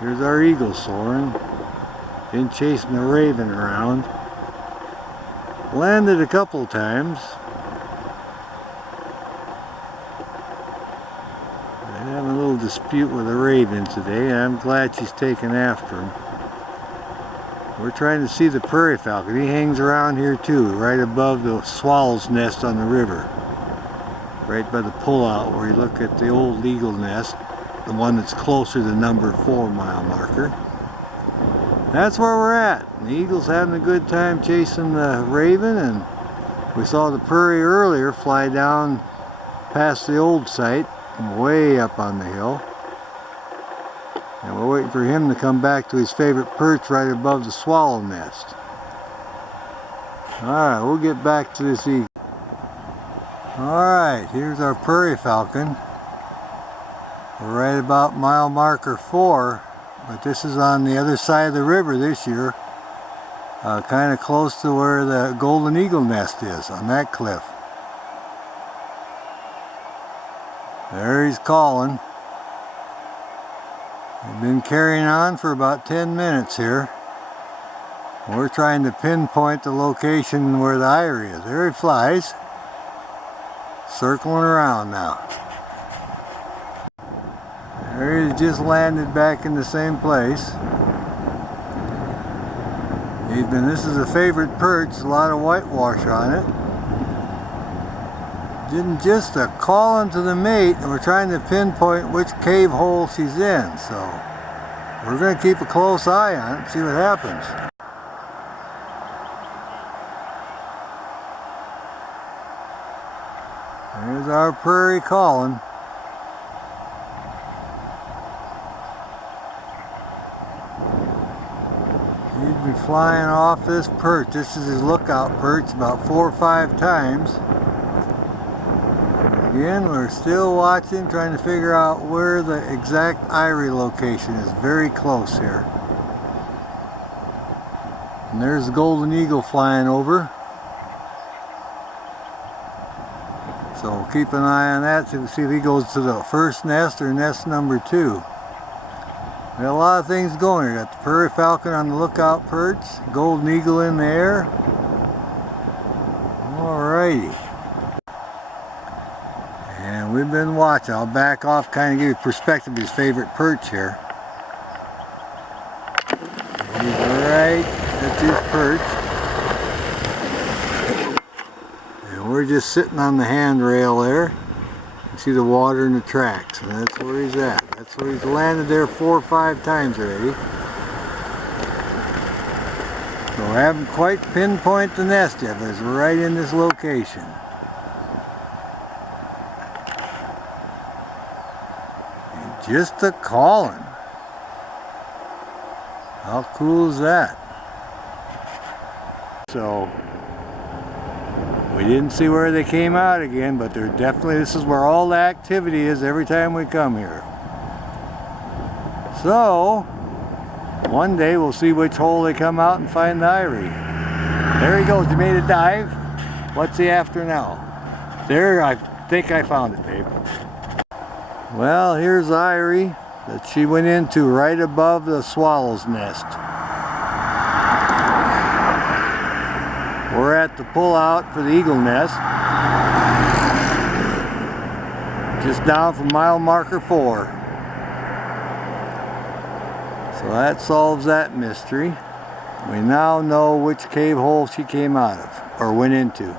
Here's our eagle soaring. Been chasing the raven around. Landed a couple times. They're having a little dispute with the raven today. I'm glad she's taken after him. We're trying to see the prairie falcon. He hangs around here too, right above the swallow's nest on the river. Right by the pullout where you look at the old eagle nest, the one that's closer to number 4 mile marker. That's where we're at. The eagle's having a good time chasing the raven, and we saw the prairie earlier fly down past the old site, way up on the hill. And we're waiting for him to come back to his favorite perch right above the swallow nest. Alright, we'll get back to this eagle. Alright, here's our prairie falcon. We're right about mile marker 4, but this is on the other side of the river this year. Kind of close to where the golden eagle nest is, on that cliff. There he's calling. We've been carrying on for about 10 minutes here. We're trying to pinpoint the location where the Eyrie is. There he flies. Circling around now. There he's just landed back in the same place. This is a favorite perch, a lot of whitewash on it. Just a calling to the mate, and we're trying to pinpoint which cave hole she's in. So we're going to keep a close eye on it and see what happens. There's our prairie calling. He's been flying off this perch. This is his lookout perch about 4 or 5 times. Again, we're still watching, trying to figure out where the exact Eyrie location is. Very close here. And there's the golden eagle flying over. So keep an eye on that to see if he goes to the first nest or nest number 2. We got a lot of things going here. Got the prairie falcon on the lookout perch, golden eagle in the air. Alrighty. And we've been watching. I'll back off, kind of give you perspective of his favorite perch here. He's right at his perch. And we're just sitting on the handrail there. You see the water in the tracks, and that's where he's at. That's where he's landed there 4 or 5 times already. So I haven't quite pinpointed the nest yet, but it's right in this location. Just a calling. How cool is that? So we didn't see where they came out again, but they're definitely, this is where all the activity is every time we come here. So one day we'll see which hole they come out and find the Eyrie. There he goes. He made a dive. What's he after now? There, I think I found it, babe. Well, here's Eyrie that she went into right above the swallow's nest. We're at the pullout for the eagle nest. Just down from mile marker 4. So that solves that mystery. We now know which cave hole she came out of, or went into.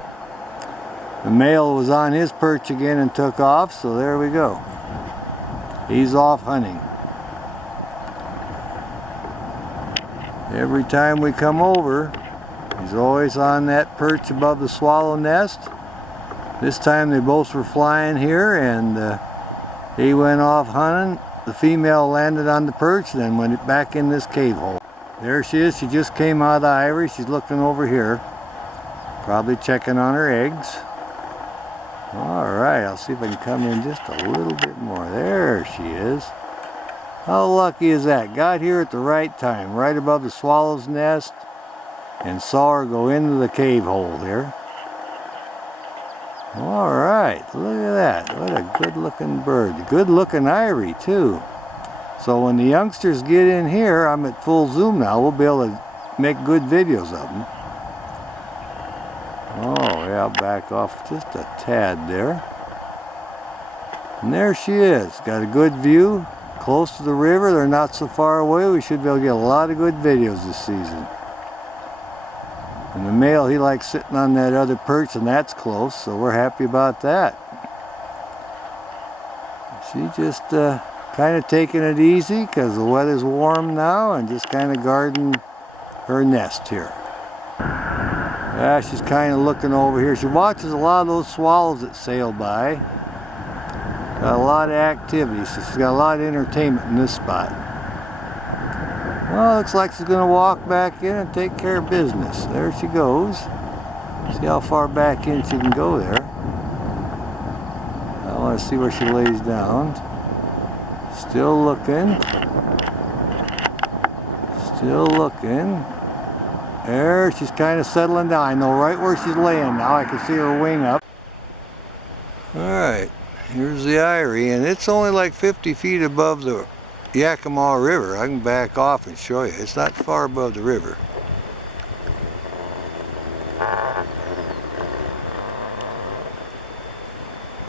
The male was on his perch again and took off, so there we go. He's off hunting. Every time we come over, he's always on that perch above the swallow nest. This time they both were flying here, and he went off hunting. The female landed on the perch, then went back in this cave hole. There she is. She just came out of the Eyrie. She's looking over here, probably checking on her eggs. Alright, I'll see if I can come in just a little bit more. There she is. How lucky is that? Got here at the right time, right above the swallow's nest, and saw her go into the cave hole there. Alright, look at that. What a good looking bird. Good looking Eyrie too. So when the youngsters get in here, I'm at full zoom now, we'll be able to make good videos of them. Oh yeah, I'll back off just a tad there. And there she is. Got a good view, close to the river. They're not so far away. We should be able to get a lot of good videos this season. And the male, he likes sitting on that other perch, and that's close, so we're happy about that. She just kind of taking it easy because the weather's warm now, and just kind of guarding her nest here. Yeah, she's kind of looking over here. She watches a lot of those swallows that sail by. Got a lot of activity, so she's got a lot of entertainment in this spot. Well, looks like she's going to walk back in and take care of business. There she goes. See how far back in she can go there. I want to see where she lays down. Still looking. Still looking. There, she's kind of settling down. I know right where she's laying now. I can see her wing up. Alright, here's the Eyrie, and it's only like 50 feet above the Yakima River. I can back off and show you. It's not far above the river.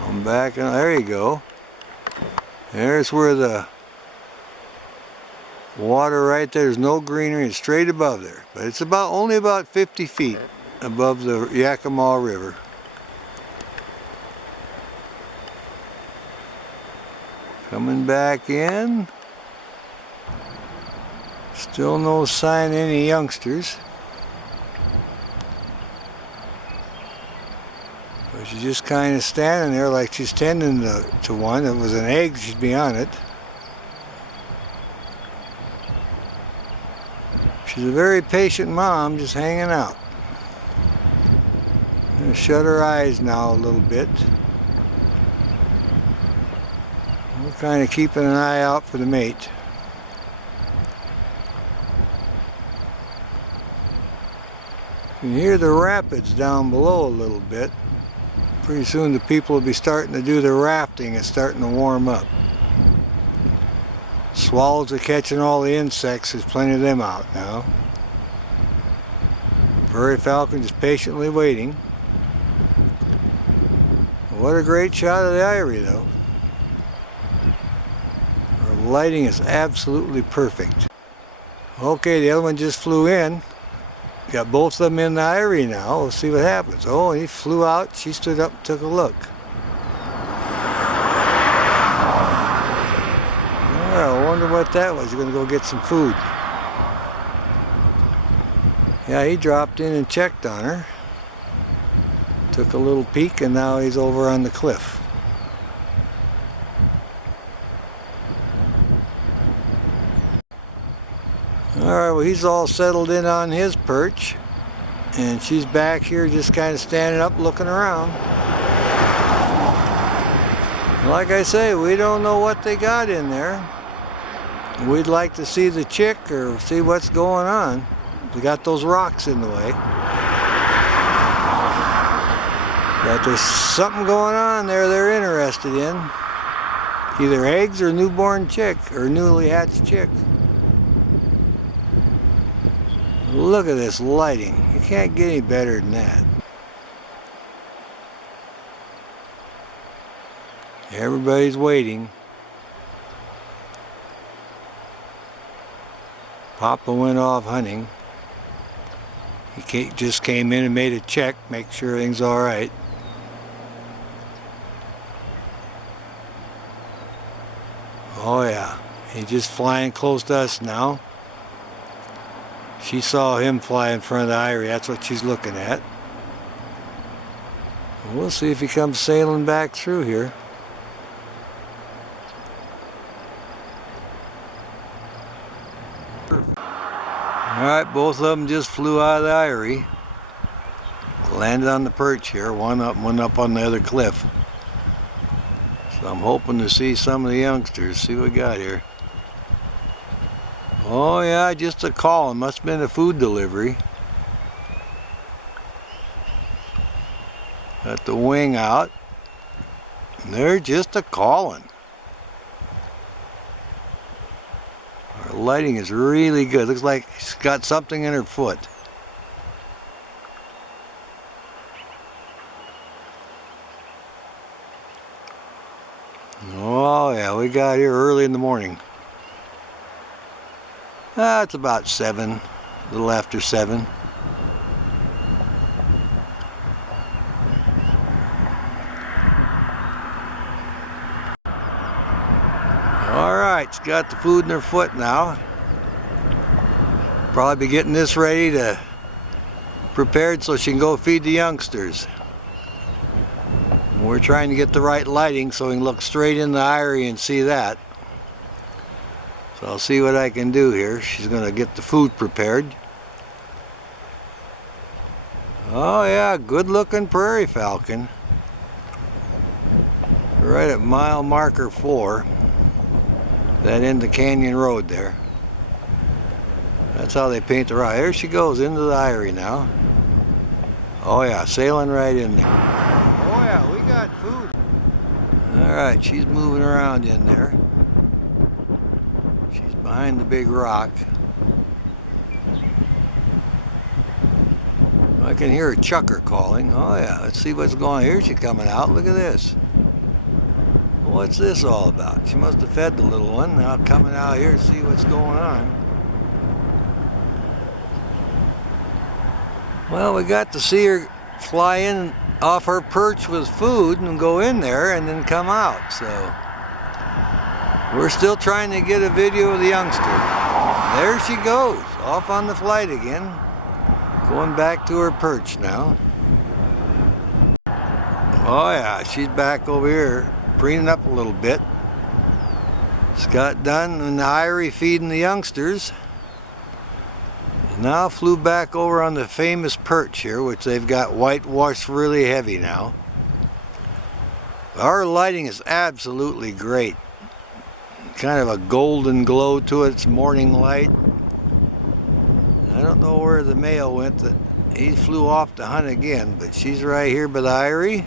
I'm back, and there you go. There's where the water right there. There's no greenery. It's straight above there, but it's only about 50 feet above the Yakima River. Coming back in. Still no sign of any youngsters. But she's just kind of standing there like she's tending to one. If it was an egg, she'd be on it. She's a very patient mom, just hanging out. I'm going to shut her eyes now a little bit. We're kind of keeping an eye out for the mate. You can hear the rapids down below a little bit. Pretty soon the people will be starting to do the rafting. It's starting to warm up. Swallows are catching all the insects. There's plenty of them out now. Prairie falcon just patiently waiting. What a great shot of the Eyrie though. Our lighting is absolutely perfect. Okay, the other one just flew in. Got both of them in the Eyrie now. We'll see what happens. Oh, he flew out. She stood up and took a look. I wonder what that was. He's going to go get some food. Yeah, he dropped in and checked on her. Took a little peek, and now he's over on the cliff. Alright, well, he's all settled in on his perch, and she's back here just kind of standing up looking around. Like I say, we don't know what they got in there. We'd like to see the chick or see what's going on. We got those rocks in the way. But there's something going on there they're interested in. Either eggs or newborn chick or newly hatched chick. Look at this lighting. You can't get any better than that. Everybody's waiting. Papa went off hunting. He just came in and made a check, make sure everything's all right. Oh yeah, he's just flying close to us now. She saw him fly in front of the Eyrie. That's what she's looking at. We'll see if he comes sailing back through here. Alright, both of them just flew out of the Eyrie. Landed on the perch here, one up on the other cliff. So I'm hoping to see some of the youngsters. See what we got here. Oh yeah, just a call. It must have been a food delivery. Got the wing out. And they're just a calling. Her lighting is really good. Looks like she's got something in her foot. Oh yeah, we got here early in the morning. It's about 7, a little after 7. Alright, she's got the food in her foot now. Probably be getting this ready to prepared so she can go feed the youngsters. We're trying to get the right lighting so we can look straight in the Eyrie and see that. So I'll see what I can do here. She's going to get the food prepared. Oh yeah, good looking prairie falcon. Right at mile marker 4. That end of Canyon Road there. That's how they paint the rock. There she goes into the Eyrie now. Oh yeah, sailing right in there. Oh yeah, we got food. Alright, she's moving around in there. She's behind the big rock. I can hear a chucker calling. Oh yeah, let's see what's going on. Here she's coming out. Look at this. What's this all about? She must have fed the little one. Now coming out here to see what's going on. Well, we got to see her fly in off her perch with food and go in there and then come out. So we're still trying to get a video of the youngster. There she goes, off on the flight again. Going back to her perch now. Oh yeah, she's back over here, preening up a little bit. Just got done in the Eyrie feeding the youngsters. Now flew back over on the famous perch here, which they've got whitewashed really heavy now. Our lighting is absolutely great. Kind of a golden glow to it. It's morning light. I don't know where the male went. He flew off to hunt again, but she's right here by the Eyrie.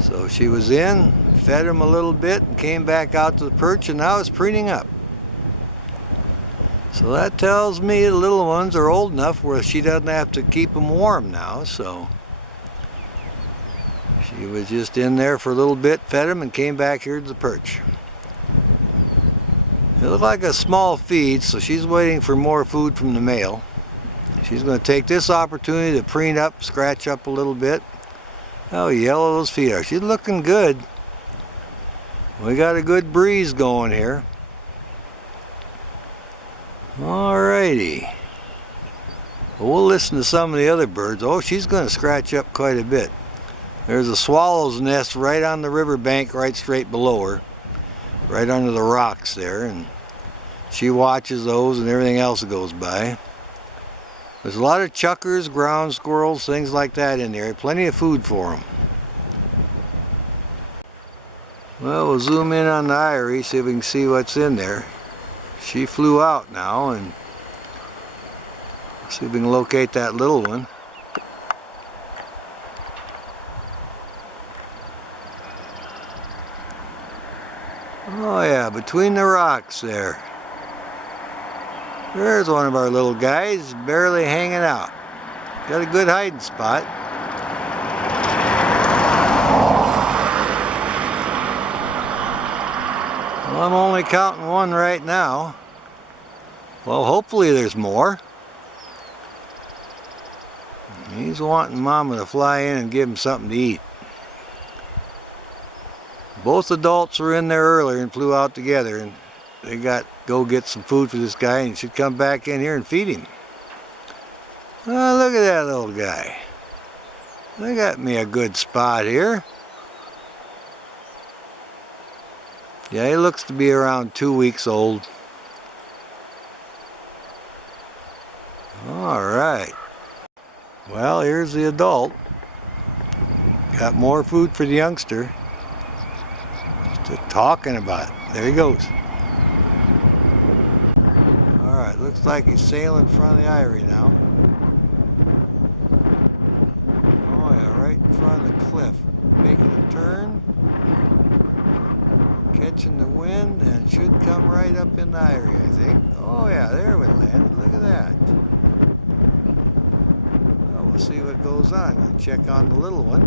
So she was in, fed him a little bit, and came back out to the perch, and now it's preening up. So that tells me the little ones are old enough where she doesn't have to keep them warm now. So she was just in there for a little bit, fed them, and came back here to the perch. It looked like a small feed, so she's waiting for more food from the male. She's going to take this opportunity to preen up, scratch up a little bit. How yellow those feet are. She's looking good. We got a good breeze going here. Alrighty. Well, we'll listen to some of the other birds. Oh, she's going to scratch up quite a bit. There's a swallow's nest right on the riverbank, right straight below her. Right under the rocks there. And she watches those and everything else that goes by. There's a lot of chuckers, ground squirrels, things like that in there. Plenty of food for them. Well, we'll zoom in on the Eyrie, see if we can see what's in there. She flew out now, and see if we can locate that little one. Oh yeah, between the rocks there. There's one of our little guys, barely hanging out. Got a good hiding spot. Well, I'm only counting one right now. Well, hopefully there's more. He's wanting Mama to fly in and give him something to eat. Both adults were in there earlier and flew out together, and they got go get some food for this guy, and he should come back in here and feed him. Oh, look at that little guy. They got me a good spot here. Yeah, he looks to be around 2 weeks old. All right. Well, here's the adult. Got more food for the youngster. Just talking about it. There he goes. All right, looks like he's sailing in front of the Eyrie now. Oh yeah, right in front of the cliff. Making a turn. Catching the wind and should come right up in the Eyrie, I think. Oh yeah, there we landed. Look at that. Well, we'll see what goes on. We'll check on the little one.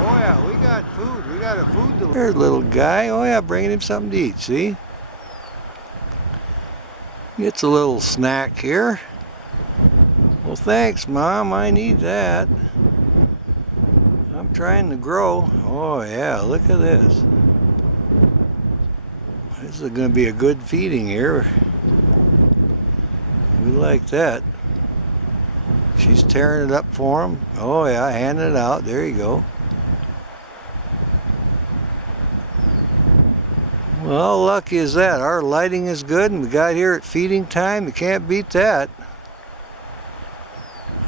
Oh yeah, we got food. We got a food delivery. There's a little guy. Oh yeah, bringing him something to eat, see? Gets a little snack here. Well, thanks, Mom. I need that. I'm trying to grow. Oh yeah, look at this. This is going to be a good feeding here. We like that. She's tearing it up for him. Oh yeah, handing it out. There you go. Well, how lucky is that? Our lighting is good and we got here at feeding time. You can't beat that.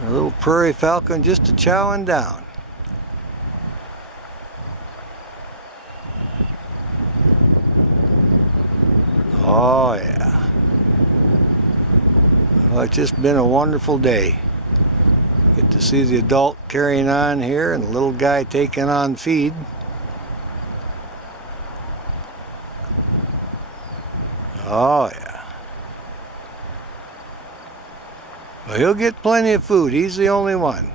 A little prairie falcon just a chowing down. Oh yeah. Well, it's just been a wonderful day. Get to see the adult carrying on here and the little guy taking on feed. Oh yeah. Well, he'll get plenty of food. He's the only one.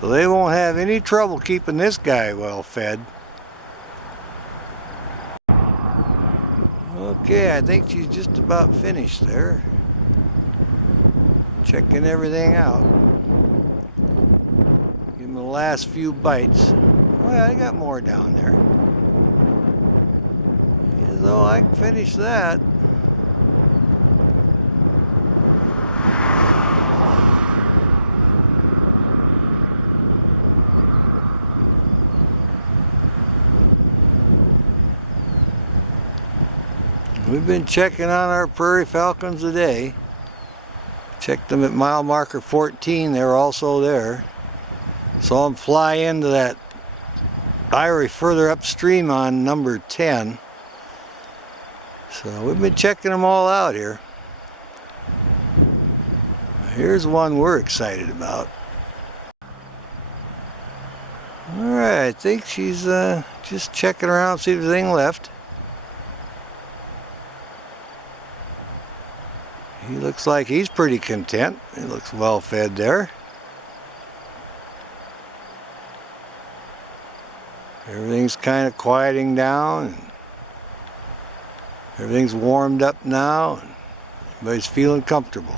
So they won't have any trouble keeping this guy well fed. Okay, I think she's just about finished there. Checking everything out. Give him the last few bites. Oh yeah, I got more down there. So I can finish that. We've been checking on our prairie falcons today. Checked them at mile marker 14. They're also there. Saw them fly into that Eyrie further upstream on number 10. So we've been checking them all out here. Here's one we're excited about. Alright, I think she's just checking around, see if there's anything left. He looks like he's pretty content. He looks well fed there. Everything's kind of quieting down. Everything's warmed up now. Everybody's feeling comfortable.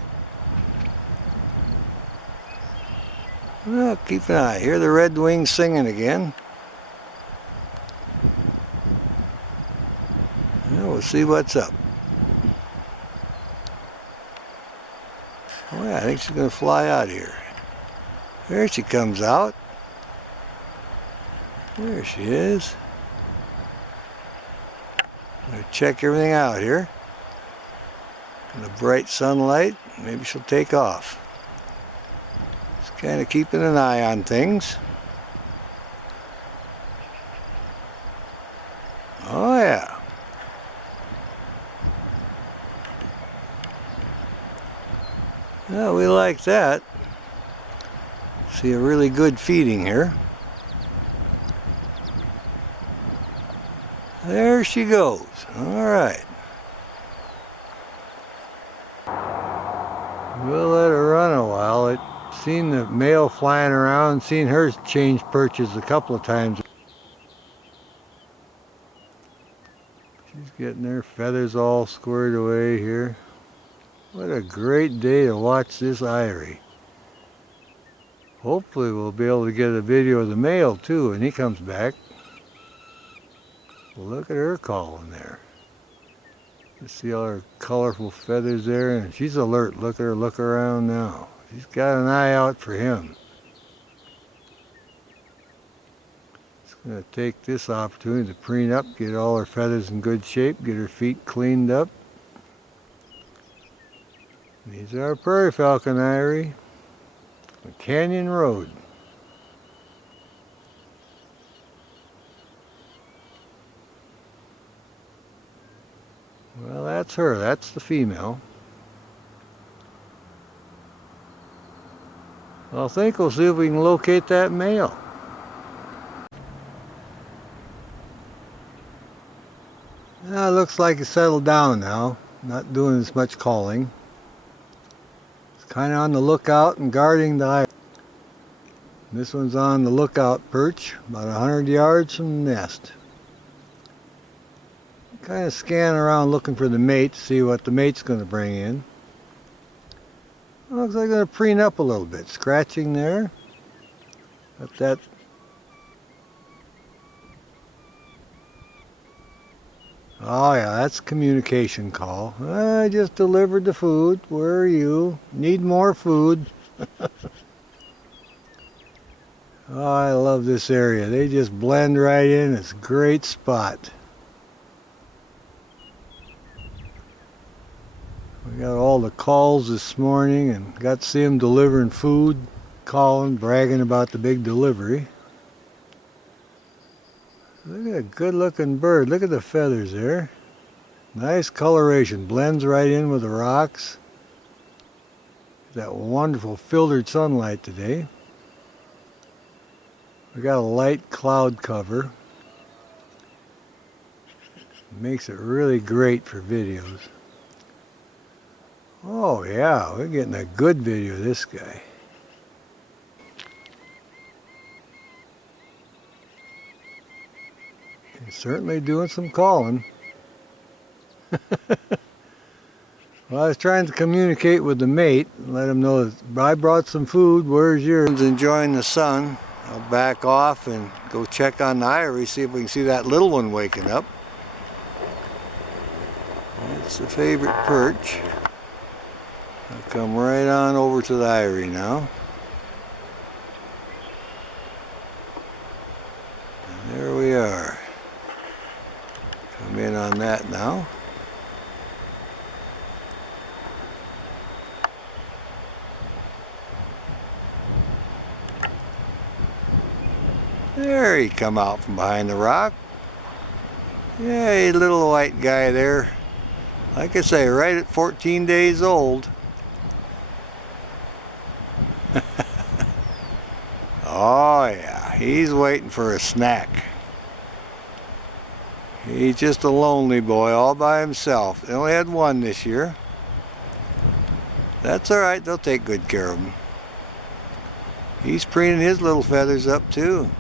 Well, keep an eye. Hear the red wings singing again. Well, we'll see what's up. Oh yeah, I think she's going to fly out here. There she comes out. There she is. I'm going to check everything out here. In the bright sunlight, maybe she'll take off. Just kind of keeping an eye on things. Oh yeah. Well, we like that. See a really good feeding here. There she goes. All right. We'll let her run a while. I've seen the male flying around, seen her change perches a couple of times. She's getting her feathers all squared away here. What a great day to watch this Eyrie. Hopefully we'll be able to get a video of the male too when he comes back. Look at her calling there. You see all her colorful feathers there, and she's alert. Look at her look around now. She's got an eye out for him. Just going to take this opportunity to preen up, get all her feathers in good shape, get her feet cleaned up. These are our prairie falcon, Eyrie. The Canyon Road. Well, that's her. That's the female. I think we'll see if we can locate that male. Looks like it's settled down now. Not doing as much calling. It's kind of on the lookout and guarding the eyrie. This one's on the lookout perch, about 100 yards from the nest. Kind of scanning around looking for the mate to see what the mate's going to bring in. Looks like they're going to preen up a little bit. Scratching there. Got that. Oh yeah, that's a communication call. I just delivered the food. Where are you? Need more food. Oh, I love this area. They just blend right in. It's a great spot. We got all the calls this morning and got to see them delivering food, calling, bragging about the big delivery. Look at a good looking bird. Look at the feathers there. Nice coloration. Blends right in with the rocks. That wonderful filtered sunlight today. We got a light cloud cover. Makes it really great for videos. Oh yeah, we're getting a good video of this guy. He's certainly doing some calling. Well, I was trying to communicate with the mate and let him know that I brought some food. Where's yours? Enjoying the sun. I'll back off and go check on the eyrie, see if we can see that little one waking up. It's a favorite perch. I'll come right on over to the eyrie now. And there we are. Come in on that now. There he come out from behind the rock. Yay, little white guy there. Like I say, right at 14 days old. Oh yeah, he's waiting for a snack. He's just a lonely boy all by himself. They only had one this year. That's alright, they'll take good care of him. He's preening his little feathers up too.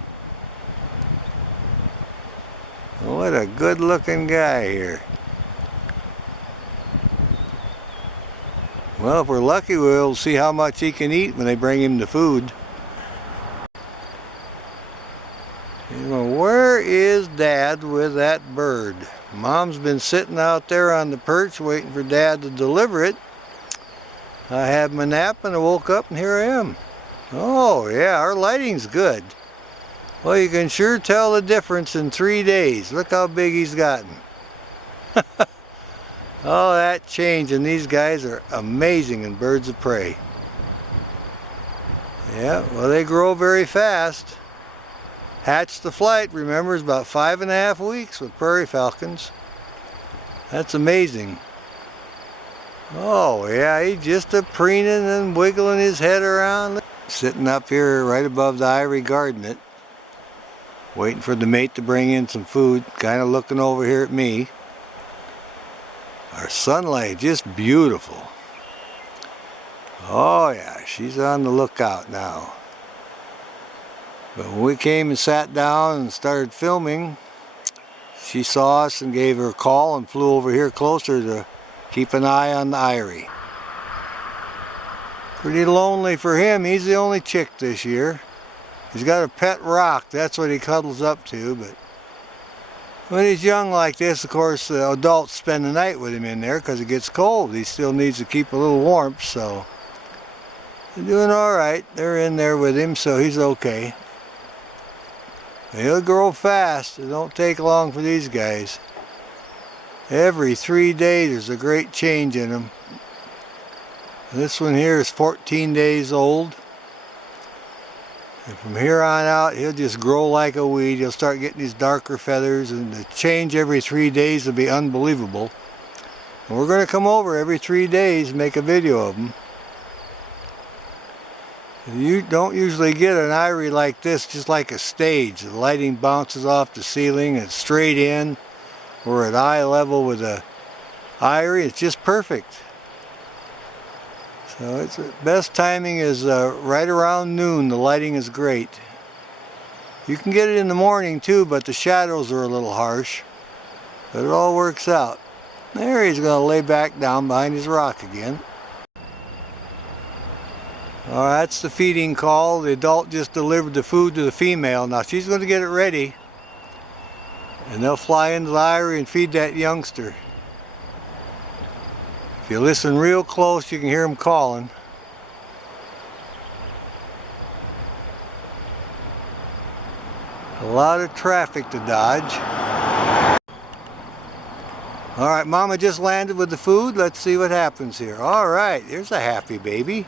What a good looking guy here. Well, if we're lucky, we'll see how much he can eat when they bring him the food. Where is Dad with that bird? Mom's been sitting out there on the perch waiting for Dad to deliver it. I had my nap and I woke up and here I am. Oh yeah, our lighting's good. Well, you can sure tell the difference in 3 days. Look how big he's gotten. Oh, that change, and these guys are amazing in birds of prey. Yeah, well, they grow very fast. Hatch to flight, remember, is about 5.5 weeks with prairie falcons. That's amazing. Oh, yeah, he's just a preening and wiggling his head around. Sitting up here right above the eyrie guarding it. Waiting for the mate to bring in some food, kind of looking over here at me. Our sunlight, just beautiful. Oh yeah, she's on the lookout now. But when we came and sat down and started filming, she saw us and gave her a call and flew over here closer to keep an eye on the eyrie. Pretty lonely for him, he's the only chick this year. He's got a pet rock, that's what he cuddles up to, but when he's young like this, of course, the adults spend the night with him in there because it gets cold. He still needs to keep a little warmth, so they're doing all right. They're in there with him, so he's okay. He'll grow fast. It don't take long for these guys. Every 3 days, there's a great change in them. This one here is 14 days old. And from here on out, he'll just grow like a weed. He'll start getting these darker feathers, and the change every 3 days will be unbelievable. And we're going to come over every 3 days and make a video of them. You don't usually get an eyrie like this, just like a stage. The lighting bounces off the ceiling and straight in. We're at eye level with the Eyrie. It's just perfect. So it's best timing is right around noon. The lighting is great. You can get it in the morning too, but the shadows are a little harsh. But it all works out. There he's going to lay back down behind his rock again. All right, that's the feeding call. The adult just delivered the food to the female. Now she's going to get it ready. And they'll fly into the Eyrie and feed that youngster. If you listen real close, you can hear them calling. A lot of traffic to dodge. All right, Mama just landed with the food. Let's see what happens here. All right, here's a happy baby.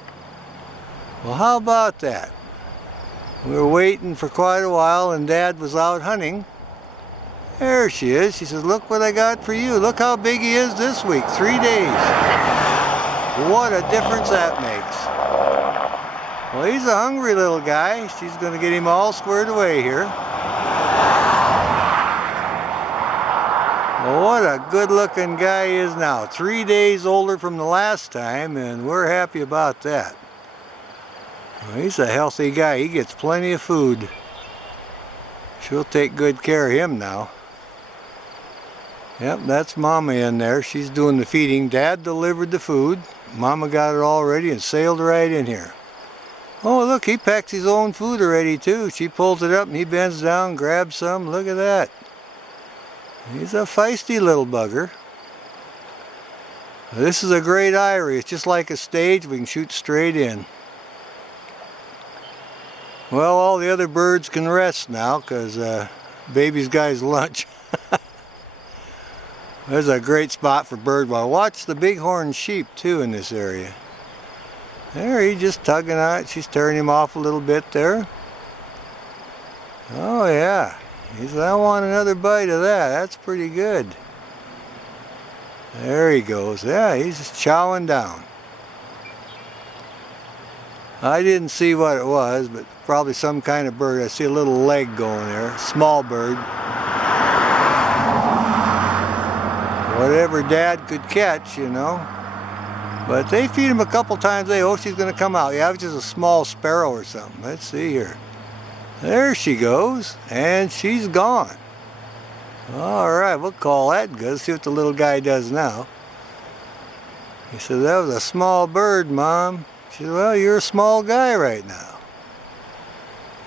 Well, how about that? We were waiting for quite a while and Dad was out hunting. There she is. She says, look what I got for you. Look how big he is this week, 3 days. What a difference that makes. Well, he's a hungry little guy. She's going to get him all squared away here. Well, what a good looking guy he is now. 3 days older from the last time, and we're happy about that. Well, he's a healthy guy. He gets plenty of food. She'll take good care of him now. Yep, that's Mama in there. She's doing the feeding. Dad delivered the food. Mama got it all ready and sailed right in here. Oh, look, he packs his own food already too. She pulls it up and he bends down, grabs some. Look at that. He's a feisty little bugger. This is a great Eyrie. It's just like a stage. We can shoot straight in. Well, all the other birds can rest now because baby's got his lunch. There's a great spot for bird watching. Watch the bighorn sheep too in this area. There, he's just tugging on it. She's turning him off a little bit there. Oh yeah. He said, I want another bite of that. That's pretty good. There he goes. Yeah, he's just chowing down. I didn't see what it was, but probably some kind of bird. I see a little leg going there. Small bird. Whatever Dad could catch, you know. But they feed him a couple times a day. Oh, she's going to come out. Yeah, it's just a small sparrow or something. Let's see here. There she goes. And she's gone. All right, we'll call that good. Let's see what the little guy does now. He said, that was a small bird, Mom. She said, well, you're a small guy right now.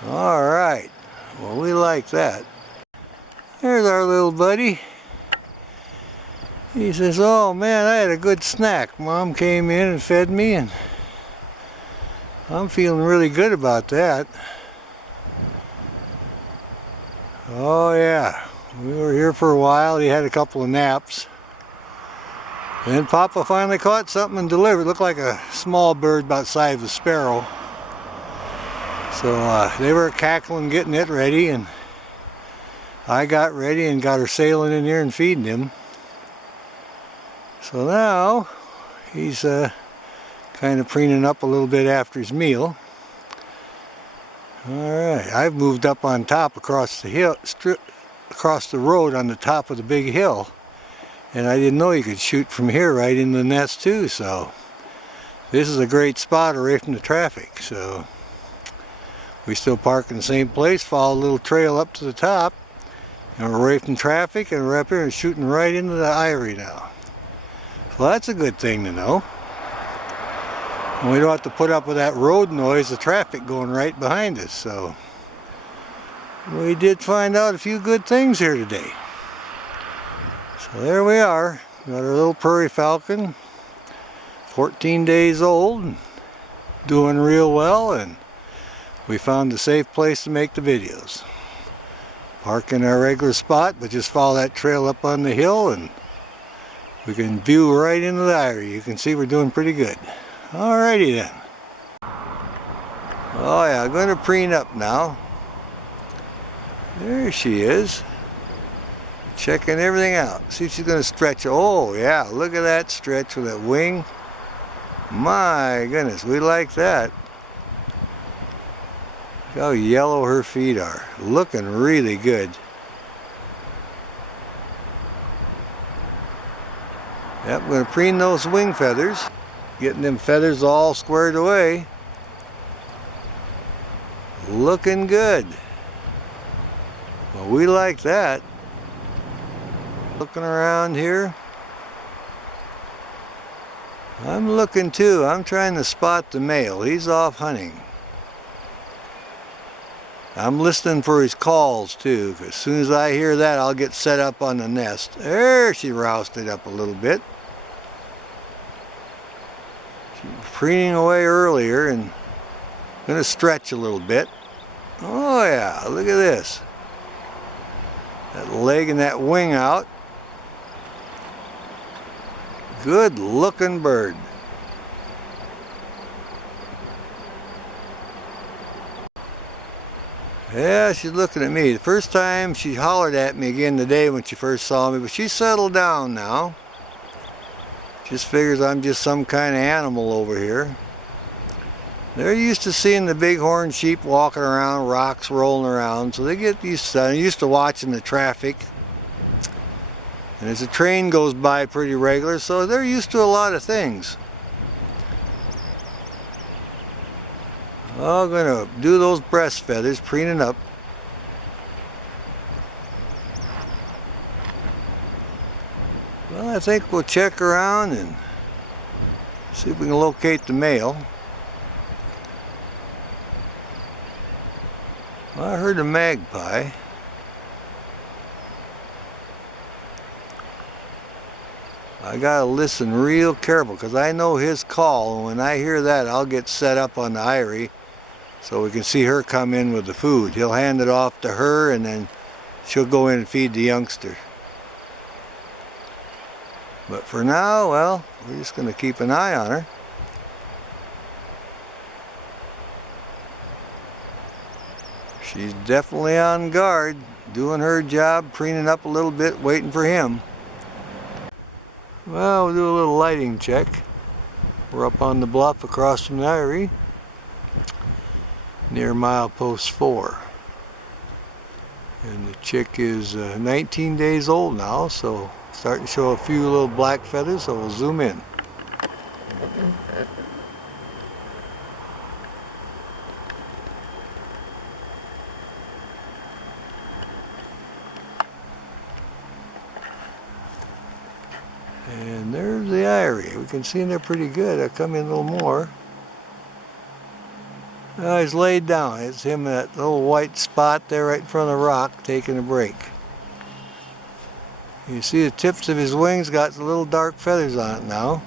All right. Well, we like that. There's our little buddy. He says, oh man, I had a good snack. Mom came in and fed me and I'm feeling really good about that. Oh yeah, we were here for a while. He had a couple of naps. And Papa finally caught something and delivered. It looked like a small bird about the size of a sparrow. So they were cackling, getting it ready, and I got ready and got her sailing in here and feeding him. So now he's kind of preening up a little bit after his meal. Alright, I've moved up on top across the hill, across the road on the top of the big hill. And I didn't know you could shoot from here right in the nest too, so this is a great spot away from the traffic. So we still park in the same place, follow a little trail up to the top, and we're away from traffic, and we're up here and shooting right into the Eyrie now. Well, that's a good thing to know. And we don't have to put up with that road noise, the traffic going right behind us. So we did find out a few good things here today. So there we are. Got our little prairie falcon, 14 days old, doing real well, and we found a safe place to make the videos. Park in our regular spot, but just follow that trail up on the hill and we can view right into the Eyrie. You can see we're doing pretty good. Alrighty then. Oh yeah, I'm going to preen up now. There she is. Checking everything out. See if she's going to stretch. Oh yeah, look at that stretch with that wing. My goodness, we like that. Look how yellow her feet are. Looking really good. Yep, I'm going to preen those wing feathers. Getting them feathers all squared away. Looking good. Well, we like that. Looking around here. I'm looking too. I'm trying to spot the male. He's off hunting. I'm listening for his calls too, because as soon as I hear that, I'll get set up on the nest. There, she roused it up a little bit. She was preening away earlier and going to stretch a little bit. Oh yeah, look at this. That leg and that wing out. Good looking bird. Yeah, she's looking at me. The first time she hollered at me again today when she first saw me, but she's settled down now. Just figures I'm just some kind of animal over here. They're used to seeing the bighorn sheep walking around, rocks rolling around, so they get used to that. They're used to watching the traffic. And as a train goes by pretty regular, so they're used to a lot of things. I'm going to do those breast feathers, preening up. Well, I think we'll check around and see if we can locate the male. Well, I heard a magpie. I gotta listen real careful because I know his call, and when I hear that, I'll get set up on the Eyrie so we can see her come in with the food. He'll hand it off to her and then she'll go in and feed the youngster. But for now, well, we're just gonna keep an eye on her. She's definitely on guard, doing her job, preening up a little bit, waiting for him. Well, we'll do a little lighting check. We're up on the bluff across from the Eyrie, near milepost 4. And the chick is 19 days old now, so starting to show a few little black feathers, so we'll zoom in. And there's the Eyrie. We can see him there pretty good. I'll come in a little more. He's laid down. It's him, that little white spot there right in front of the rock, taking a break. You see the tips of his wings got the little dark feathers on it now.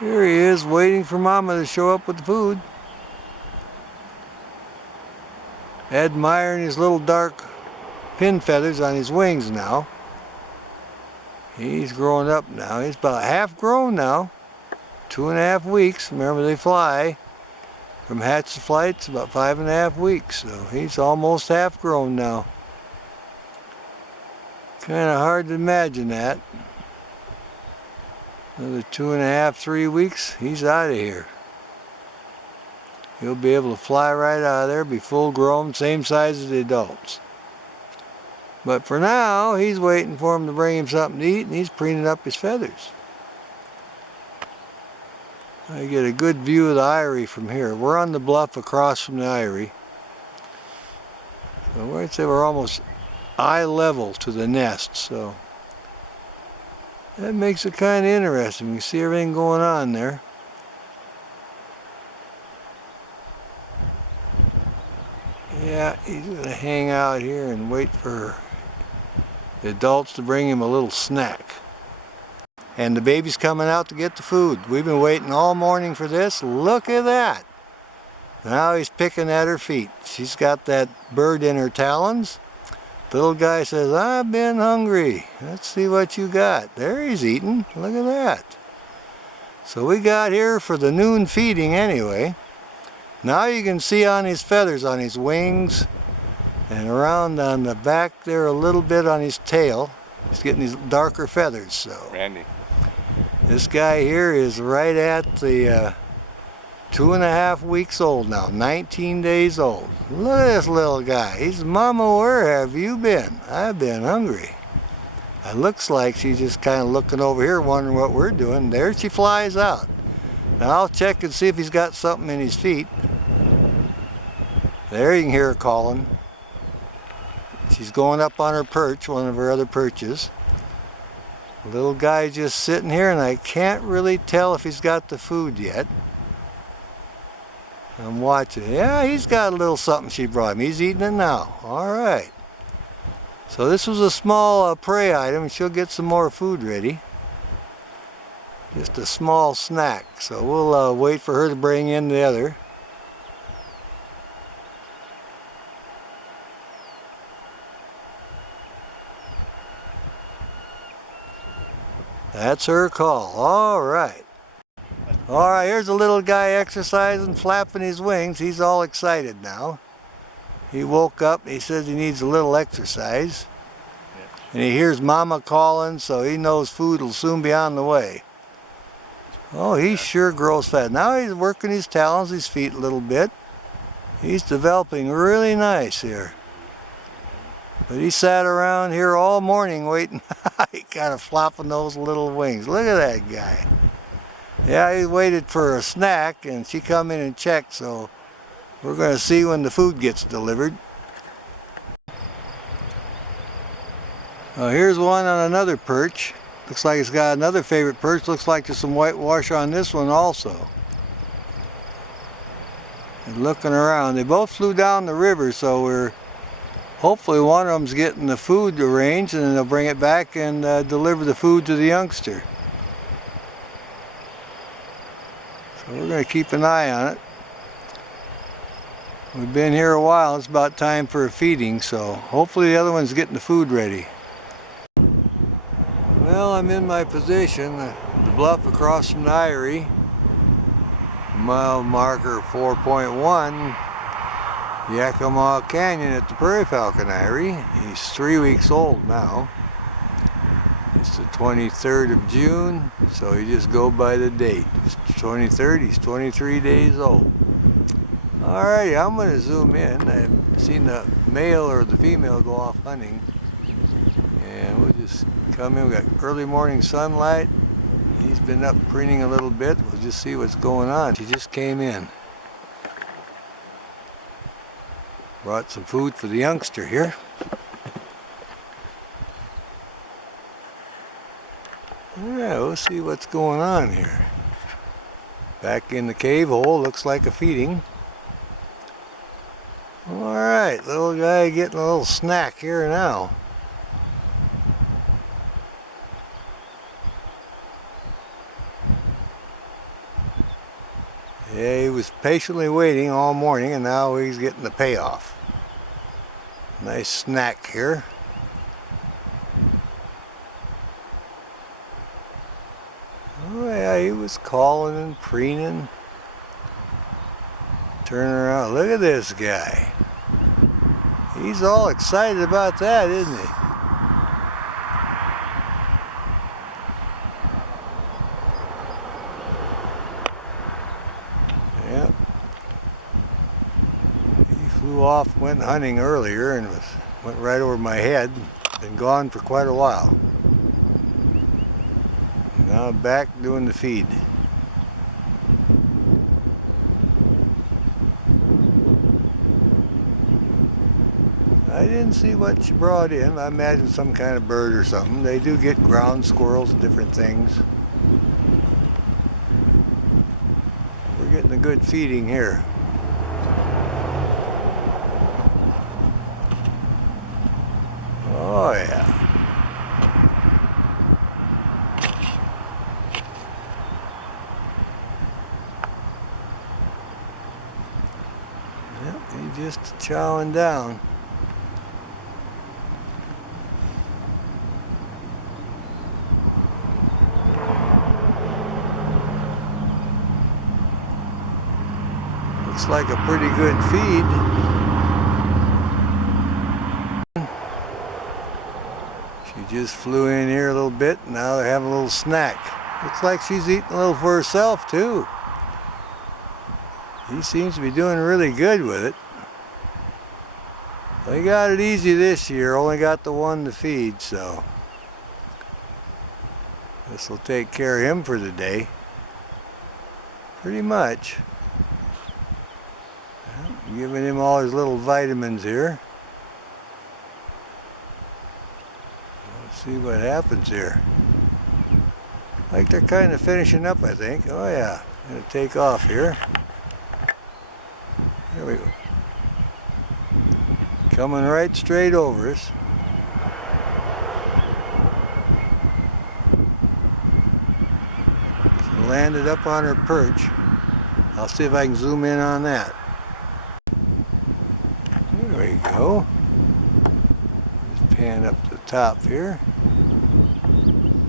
Here he is, waiting for Mama to show up with the food. Admiring his little dark pin feathers on his wings now. He's growing up now. He's about half grown now. 2.5 weeks. Remember, they fly from hatch to flight. It's about 5.5 weeks. So he's almost half grown now. Kind of hard to imagine that. Another 2.5, 3 weeks, he's out of here. He'll be able to fly right out of there, be full grown, same size as the adults. But for now, he's waiting for him to bring him something to eat, and he's preening up his feathers. I get a good view of the Eyrie from here. We're on the bluff across from the Eyrie. So I'd say we're almost eye level to the nest, so that makes it kind of interesting. You can see everything going on there. Yeah, he's going to hang out here and wait for the adults to bring him a little snack. And the baby's coming out to get the food. We've been waiting all morning for this. Look at that. Now he's picking at her feet. She's got that bird in her talons. The little guy says, I've been hungry. Let's see what you got. There he's eating. Look at that. So we got here for the noon feeding anyway. Now you can see on his feathers, on his wings, and around on the back there a little bit on his tail. He's getting these darker feathers. So Randy. This guy here is right at the 2.5 weeks old now, 19 days old. Look at this little guy. He's, Mama, where have you been? I've been hungry. It looks like she's just kind of looking over here, wondering what we're doing. There she flies out. Now I'll check and see if he's got something in his feet. There you can hear her calling. She's going up on her perch, one of her other perches. The little guy's just sitting here, and I can't really tell if he's got the food yet. I'm watching. Yeah, he's got a little something she brought him. He's eating it now. All right. So this was a small prey item, and she'll get some more food ready. Just a small snack. So we'll wait for her to bring in the other. That's her call. All right. All right, here's a little guy exercising, flapping his wings. He's all excited now. He woke up, he says he needs a little exercise. And he hears Mama calling, so he knows food will soon be on the way. Oh, he sure grows fast. Now he's working his talons, his feet a little bit. He's developing really nice here. But he sat around here all morning waiting. He kind of flopping those little wings. Look at that guy. Yeah, he waited for a snack, and she come in and checked, so we're going to see when the food gets delivered. Here's one on another perch. Looks like it's got another favorite perch. Looks like there's some whitewash on this one also. And looking around. They both flew down the river, so we're hopefully one of them's getting the food arranged, and then they'll bring it back and deliver the food to the youngster. So we're going to keep an eye on it. We've been here a while. It's about time for a feeding, so hopefully the other one's getting the food ready. Well, I'm in my position, the bluff across from Eyrie, mile marker 4.1, Yakima Canyon at the Prairie Falcon Eyrie. He's 3 weeks old now. It's the 23rd of June, so you just go by the date. It's 23rd, he's 23 days old. Alrighty, I'm going to zoom in. I've seen the male or the female go off hunting. And we'll just come in. We got early morning sunlight. He's been up preening a little bit. We'll just see what's going on. She just came in. Brought some food for the youngster here. Yeah, we'll see what's going on here. Back in the cave hole, looks like a feeding. Alright, little guy getting a little snack here now. Yeah, he was patiently waiting all morning, and now he's getting the payoff. Nice snack here. Oh yeah, he was calling and preening. Turning around, look at this guy. He's all excited about that, isn't he? Yep. He flew off, went hunting earlier, and went right over my head. Been gone for quite a while. Now back doing the feed. I didn't see what she brought in. I imagine some kind of bird or something. They do get ground squirrels, different things. We're getting a good feeding here. Oh yeah. Yep, he's just chowing down. Looks like a pretty good feed. She just flew in here a little bit. Now they're having a little snack. Looks like she's eating a little for herself too. He seems to be doing really good with it. They got it easy this year. Only got the one to feed, so This will take care of him for the day. Pretty much. Giving him all his little vitamins here. Let's see what happens here. Like they're kind of finishing up, I think. Oh yeah, gonna take off here. There we go. Coming right straight over us. She landed up on her perch. I'll see if I can zoom in on that. There we go. Just pan up to the top here.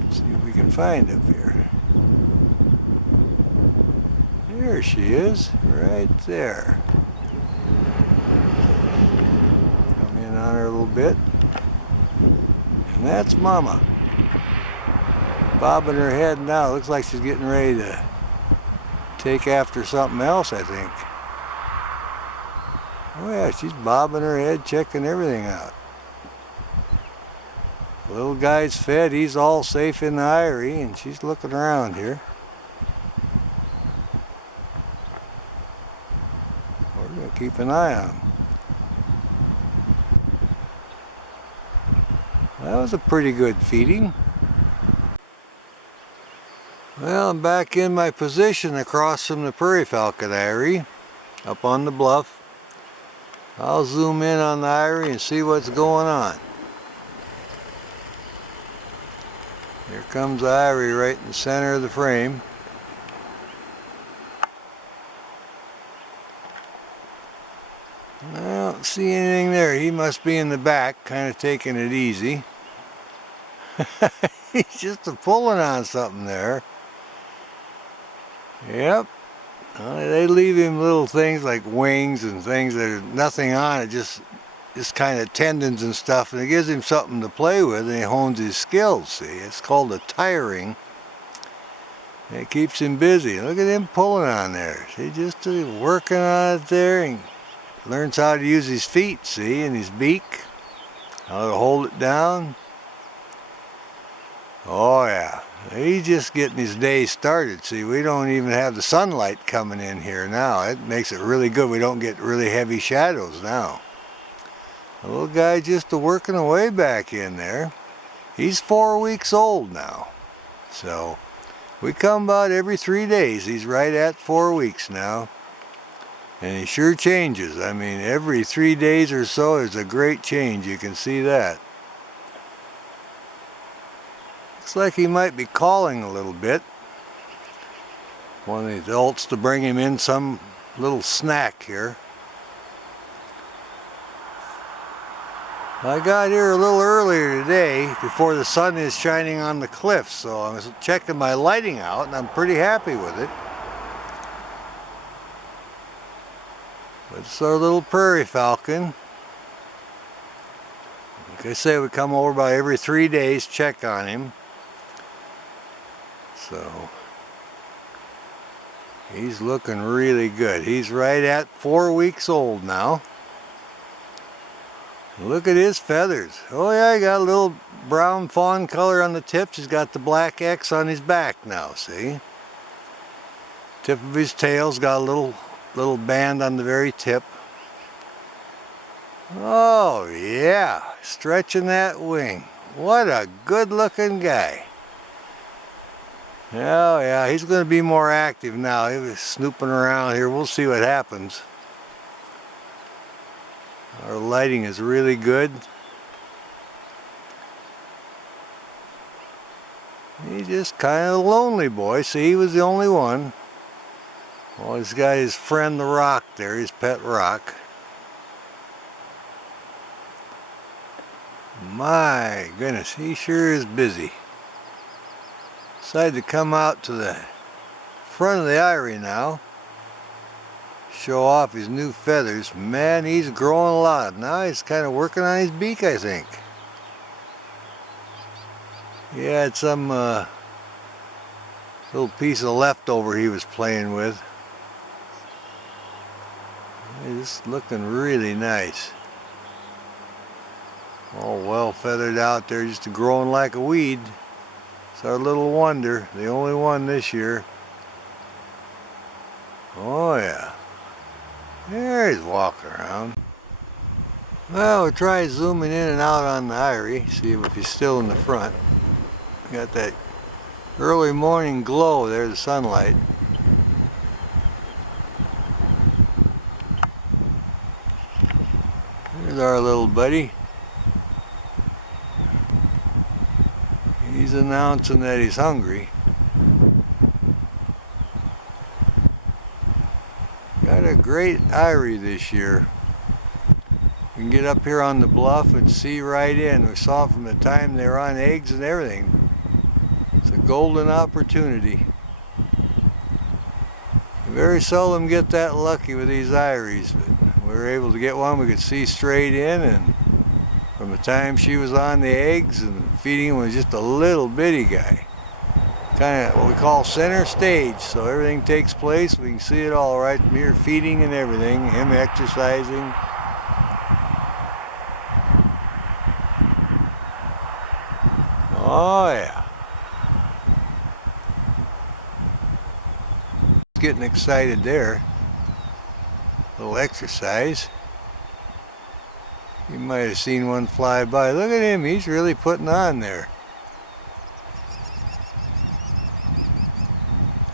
See what we can find up here. There she is, right there. Come in on her a little bit. And that's Mama. Bobbing her head now. Looks like she's getting ready to take after something else, I think. Oh yeah, she's bobbing her head, checking everything out. The little guy's fed, he's all safe in the eyrie, and she's looking around here. We're going to keep an eye on him. That was a pretty good feeding. Well, I'm back in my position across from the prairie falcon eyrie, up on the bluff. I'll zoom in on the eyrie and see what's going on. Here comes the eyrie right in the center of the frame. I don't see anything there. He must be in the back, kind of taking it easy. He's just pulling on something there. Yep. They leave him little things like wings and things that are nothing on it, just kind of tendons and stuff, and it gives him something to play with, and he hones his skills, see. It's called a tiring. It keeps him busy. Look at him pulling on there. See, just working on it there, and learns how to use his feet, see, and his beak, how to hold it down. Oh yeah, he's just getting his day started. See, we don't even have the sunlight coming in here now. It makes it really good. We don't get really heavy shadows now. The little guy just working away back in there. He's 4 weeks old now. So we come about every 3 days. He's right at 4 weeks now. And he sure changes. I mean, every 3 days or so is a great change. You can see that. Looks like he might be calling a little bit. One of the adults to bring him in some little snack here. I got here a little earlier today before the sun is shining on the cliffs, so I'm checking my lighting out and I'm pretty happy with it. But it's our little prairie falcon. Like I say, we come over about every 3 days, check on him. So he's looking really good. He's right at 4 weeks old now. Look at his feathers. Oh yeah, he got a little brown fawn color on the tips. He's got the black X on his back now, see? Tip of his tail's got a little band on the very tip. Oh yeah, stretching that wing. What a good looking guy. Oh yeah, he's going to be more active now. He was snooping around here. We'll see what happens. Our lighting is really good. He's just kind of a lonely boy. See, he was the only one. Well, he's got his friend the rock there, his pet rock. My goodness, he sure is busy. Decided to come out to the front of the eyrie now. Show off his new feathers. Man, he's growing a lot. Now he's kind of working on his beak, I think. He had some little piece of leftover he was playing with. He's looking really nice. All well feathered out there, just growing like a weed. It's our little wonder, the only one this year. Oh yeah. There he's walking around. Well, we'll try zooming in and out on the Eyrie, see if he's still in the front. Got that early morning glow there, the sunlight. There's our little buddy. He's announcing that he's hungry. Got a great Eyrie this year. You can get up here on the bluff and see right in. We saw from the time they were on eggs and everything. It's a golden opportunity. You very seldom get that lucky with these Eyries, but we were able to get one we could see straight in, and from the time she was on the eggs and feeding him was just a little bitty guy. Kind of what we call center stage, so everything takes place. We can see it all right from here, feeding and everything, him exercising. Oh yeah. He's getting excited there. A little exercise. You might have seen one fly by. Look at him, he's really putting on there.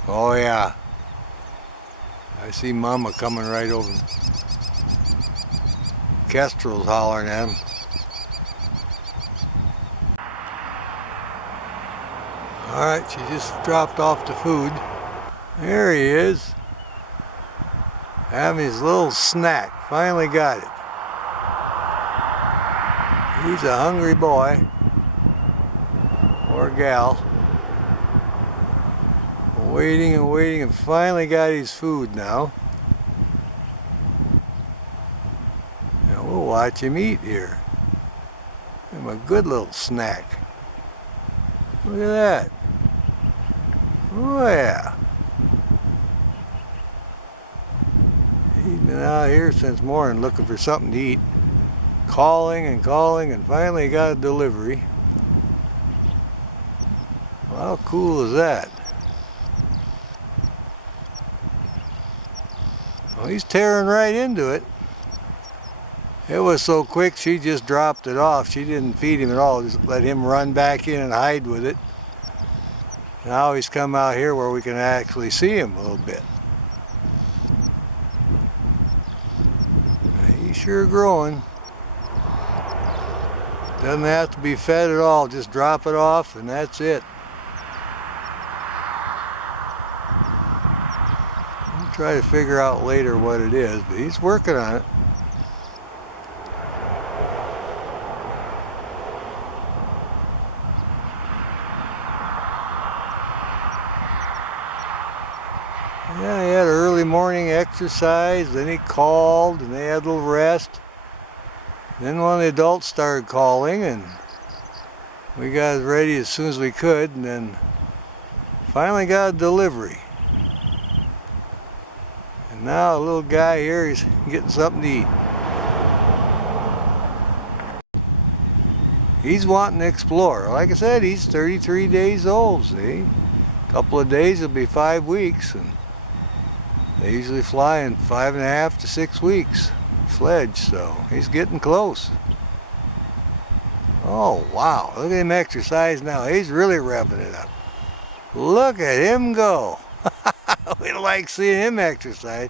Oh yeah. I see Mama coming right over. Kestrel's hollering at him. Alright, she just dropped off the food. There he is. Having his little snack. Finally got it. He's a hungry boy. Or gal. Waiting and waiting, and finally got his food now. And we'll watch him eat here. Give him a good little snack. Look at that. Oh yeah. He's been out here since morning looking for something to eat. Calling and calling, and finally got a delivery. Well, how cool is that? Well, he's tearing right into it. It was so quick she just dropped it off. She didn't feed him at all, just let him run back in and hide with it. Now he's come out here where we can actually see him a little bit. He's sure growing. Doesn't have to be fed at all, just drop it off and that's it. We'll try to figure out later what it is, but he's working on it. Yeah, he had an early morning exercise, then he called and they had a little rest. Then one of the adults started calling and we got ready as soon as we could, and then finally got a delivery. And now a little guy here is getting something to eat. He's wanting to explore. Like I said, he's 33 days old, see? A couple of days, it'll be 5 weeks, and they usually fly in 5.5 to 6 weeks. Sledge, so he's getting close. Oh wow, look at him exercise now. He's really revving it up. Look at him go. We like seeing him exercise.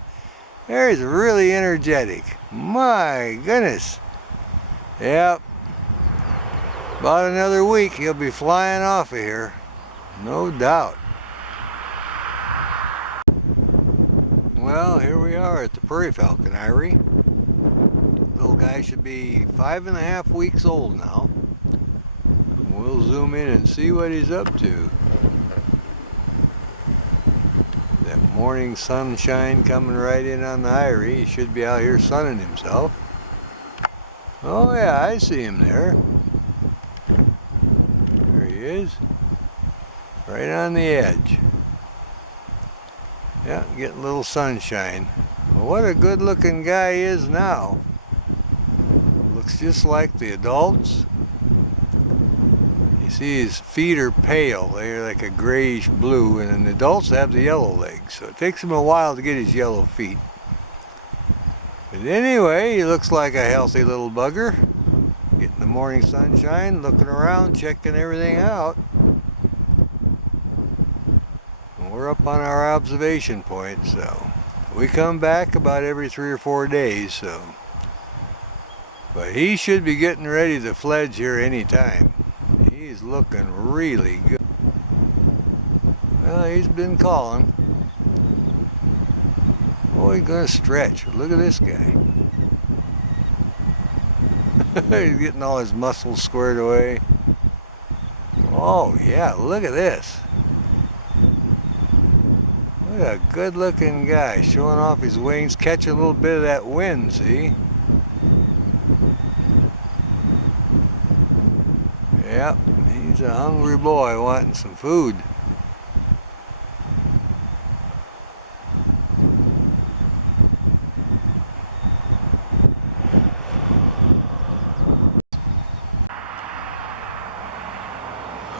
There, he's really energetic. My goodness. Yep. About another week he'll be flying off of here. No doubt. Well, here we are at the Prairie Falcon, Eyrie. Little guy should be 5.5 weeks old now. We'll zoom in and see what he's up to. That morning sunshine coming right in on the Eyrie. He should be out here sunning himself. Oh yeah, I see him there. There he is. Right on the edge. Yeah, getting a little sunshine. Well, what a good looking guy he is now. Looks just like the adults. He See, his feet are pale. They're like a grayish blue, and then the adults have the yellow legs. So it takes him a while to get his yellow feet. But anyway, he looks like a healthy little bugger. Getting the morning sunshine, looking around, checking everything out. And we're up on our observation point, so we come back about every 3 or 4 days, so. But he should be getting ready to fledge here anytime. He's looking really good. Well, he's been calling. Oh, he's gonna stretch. Look at this guy. He's getting all his muscles squared away. Oh yeah, look at this. What a good looking guy, showing off his wings, catching a little bit of that wind, see? Yep, he's a hungry boy wanting some food.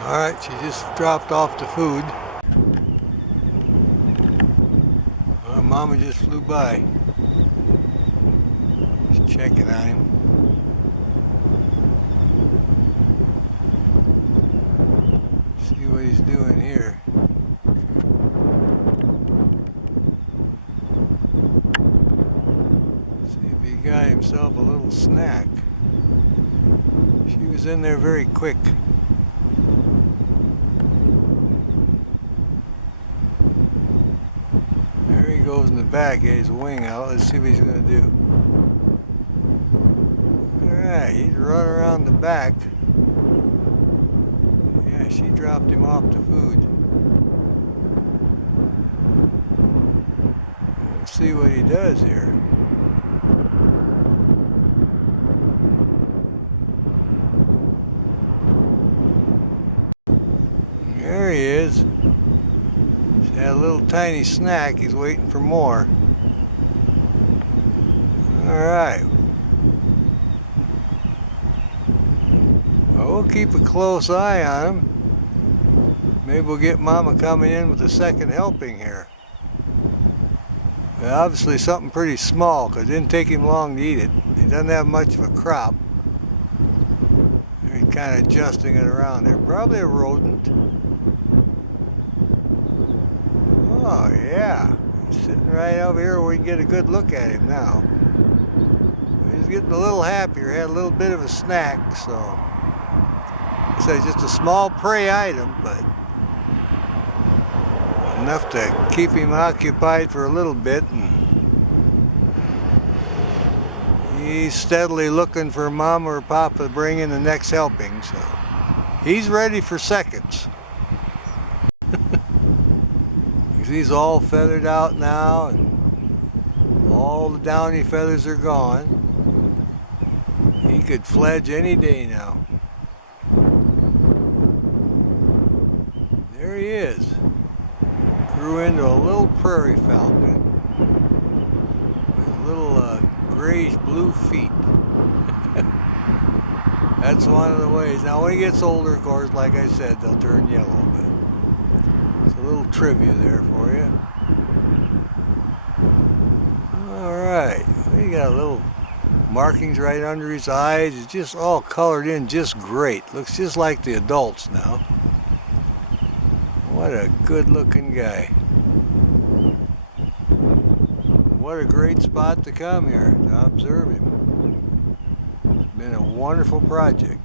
Alright, she just dropped off the food. Mama just flew by. Just checking on him. See what he's doing here. See if he got himself a little snack. She was in there very quick. There he goes in the back, he has his wing out. Let's see what he's going to do. Alright, he's running around the back. Yeah, she dropped him off to food. Let's see what he does here. There he is. He's had a little tiny snack. He's waiting for more. Alright. Well, we'll keep a close eye on him. Maybe we'll get Mama coming in with a second helping here. Well, obviously something pretty small, because it didn't take him long to eat it. He doesn't have much of a crop. He's kind of adjusting it around there. Probably a rodent. Oh yeah, he's sitting right over here where we can get a good look at him now. He's getting a little happier, had a little bit of a snack, so it's just a small prey item, but enough to keep him occupied for a little bit. And he's steadily looking for Mama or Papa to bring in the next helping, so he's ready for seconds. He's all feathered out now, and all the downy feathers are gone. He could fledge any day now. There he is. Grew into a little prairie falcon with little grayish blue feet. That's one of the ways. Now when he gets older, of course, like I said, they'll turn yellow. But it's a little trivia there for you. Alright, he got a little markings right under his eyes. It's just all colored in just great. Looks just like the adults now. What a good looking guy. What a great spot to come here to observe him. It's been a wonderful project.